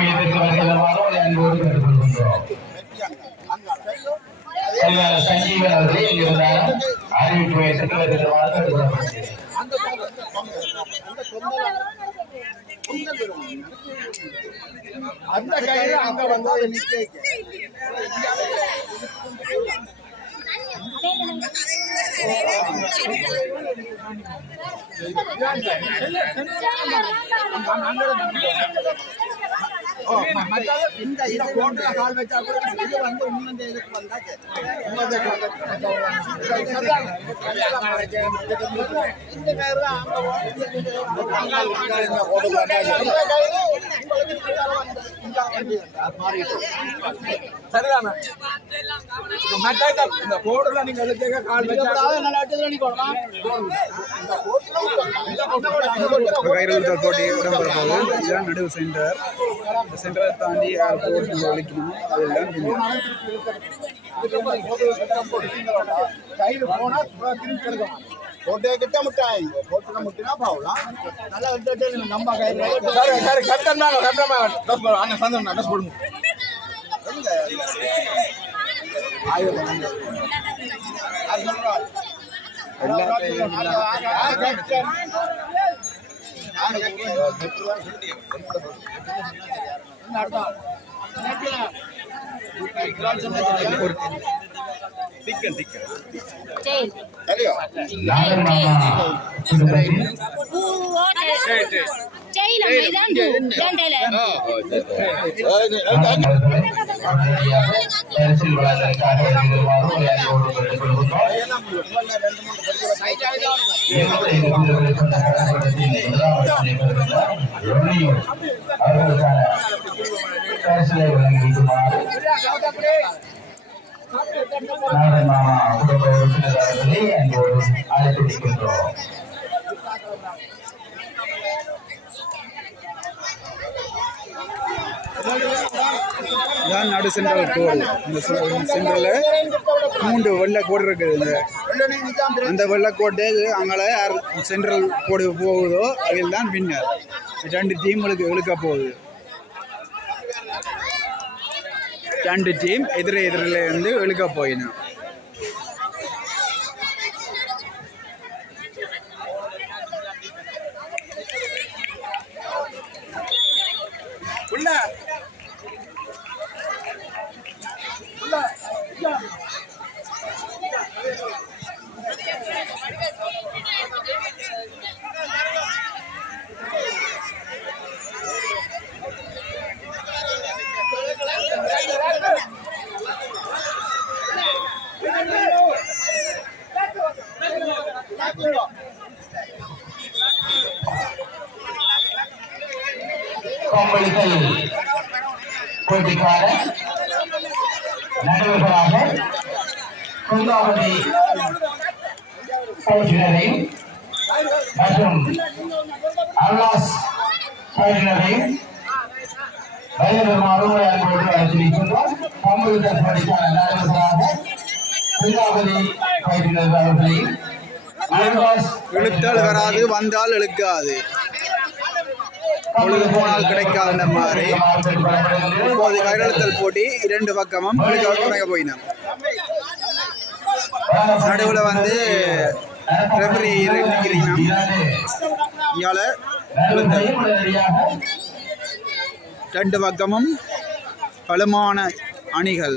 மையத்திற்கு வருகிறவாறு அன்போடு கேட்டுக்கொள்கின்றோம் தலைவர் சஞ்சீவன் அவர்களே இங்கிருந்தாலும் அறிவிப்பு மையத்திற்கு வருகிறவாறு கேட்டுக்கொள்கின்றேன் அந்த கயிறு அங்க வந்தா எண்ணிக்கை இந்த இத போட்டு கால் வச்சா கூட இது வந்து இன்னும் இதுக்கு வந்தா இந்த கயிறு சரிதானே இந்த போர்டுல நீங்க கால் வச்சா நல்லா கைரல் போட்டி இடம்பெற போகுது. இதுதான் நடுவு சென்டர். இந்த சென்டரை தாண்டி யார் போட்டு ஒழிக்கணுமோ அதெல்லாம் பின்னர் திரும்பி கிட்ட முட்டாய் போட்டு முட்டினா பாவலாம் நல்லா விட்டுட்டு நம்ம கயிறு சரி சரி ட்ரெஸ் அண்ணன் ட்ரெஸ் போடுங்க அது ஜெயில் நாகர் மாமா அம்மா இதான் ரோனியூர் அவர்களுக்கான பரிசிலை வழங்கி வைக்குமாறு நாகர் மாமா குடும்ப உறுப்பினர் அவர்களை அன்போடு அழைப்பிடிக்கின்றோம் இதான் நடு சென்ட்ரல் கோடு இந்த சென்ட்ரலில் மூன்று வெள்ளை கோடு இருக்குது இந்த அந்த வெள்ளை கோட்டை அங்கே யார் சென்ட்ரல் கோடு போகுதோ அதில் தான் பின்னர். ரெண்டு டீம் இழுக்க இழுக்க போகுது. ரெண்டு டீம் எதிர எதிரில் இருந்து இழுக்க போயிடும் போட்டிக்கார நடுவர்களாக குந்தாவதி பயிற்சியினரையும் மற்றும் அல்லாஸ் பயிற்சினரையும் வயதுமாறு அன்போடு அழைத்திருக்கின்றோம் கொம்பளித்தல் போட்டிக்கார நடுவர்களாக குந்தாவதி பயிற்சியினர் அவர்களையும் அல்லாஸ் வராது வந்தால் எழுக்காது. பொழுது போனால் கிடைக்காத மாதிரி இப்போது கையெழுத்தல் போட்டி இரண்டு பக்கமும் இழுக்க குறைய போயினோம் நடுவில் வந்து ரெஃபரி நிற்கிறீங்க இயால ரெண்டு பக்கமும் பலமான அணிகள்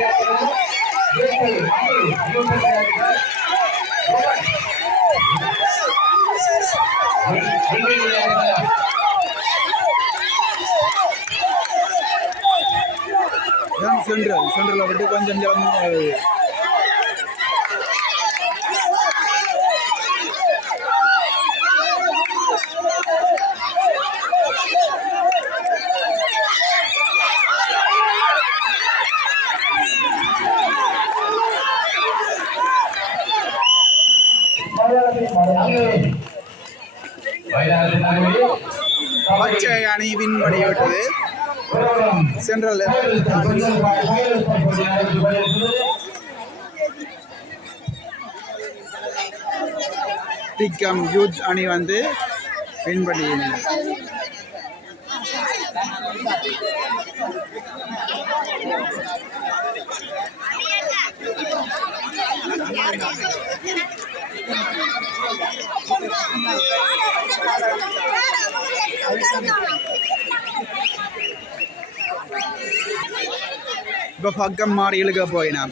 சென்ட்ரல் சென்ட்ரலில் விட்டு கொஞ்சம் ஜலம் வருது மைதானத்தின் நடுவில் பச்சை அணி சென்ட்ரல் திக்கம் யூத் அணி வந்து வின் பண்ணியிருந்தது இப்போ பக்கம் மாறி இழுக்க போயினான்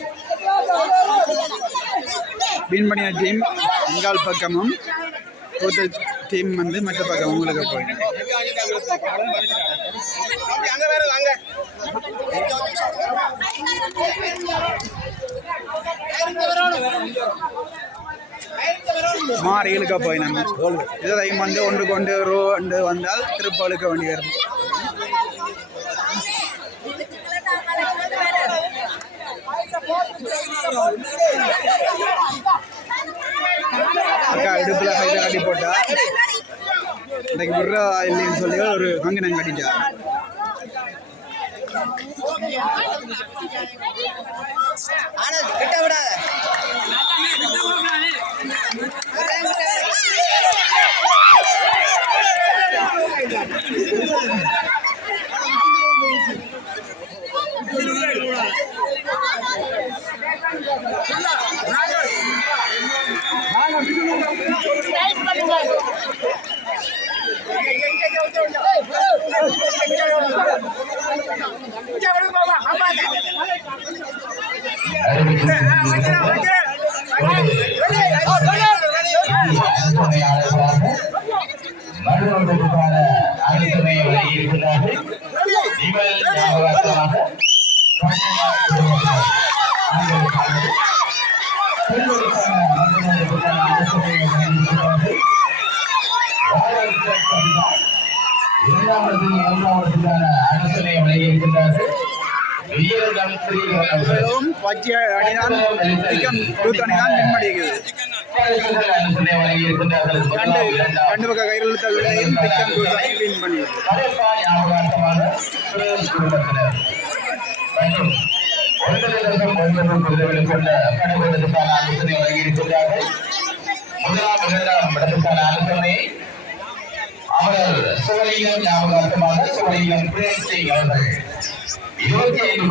வின் பண்ணின டீம் எங்கால் பக்கமும் தோத்த டீம் வந்து மற்ற பக்கமும் இழுக்க போயினான் மாறி இழுக்க போயினான் இதையும் வந்து ஒன்று கொண்டு ரோ வந்து வந்தால் திருப்ப இழுக்க வேண்டி வரும் அக்கா இடுப்பில் கையில் கட்டி போட்டா இன்னைக்கு விடுறா இல்லைன்னு சொல்லி ஒரு கங்கணம் கட்டிட்டா. கிட்ட விடாத. மறுநோட்டுக்கான அனுசரணையை வழங்கியிருக்கிறார்கள் இவள் ஞாபகார்த்தமாக இரண்டாவது மூன்றாவதுக்கான அனுசரணையை வழங்கியிருக்கிறார்கள் வீரகம் ஸ்ரீகரன் பச்சை அணிதான் சிக்கன் யூத் அணிதான் வின் பண்ணியிருக்குது ரெண்டு ரெண்டு பக்கம் கையில் தள்ளுடையும் திக்கம் யூத் அணி வின் ஒன்பது லட்சம் ஒன்பது கொண்ட அனுசரணை வழங்கியிருக்கின்றார்கள் முதலாம் இரண்டாம் இடத்துக்கான அனுசரணையை அவர் சிவலிங்கம் ஞாபகார்த்தமாக சிவலிங்கம் பிரேம் சிங் அவர்கள். இருபத்தி ஐந்து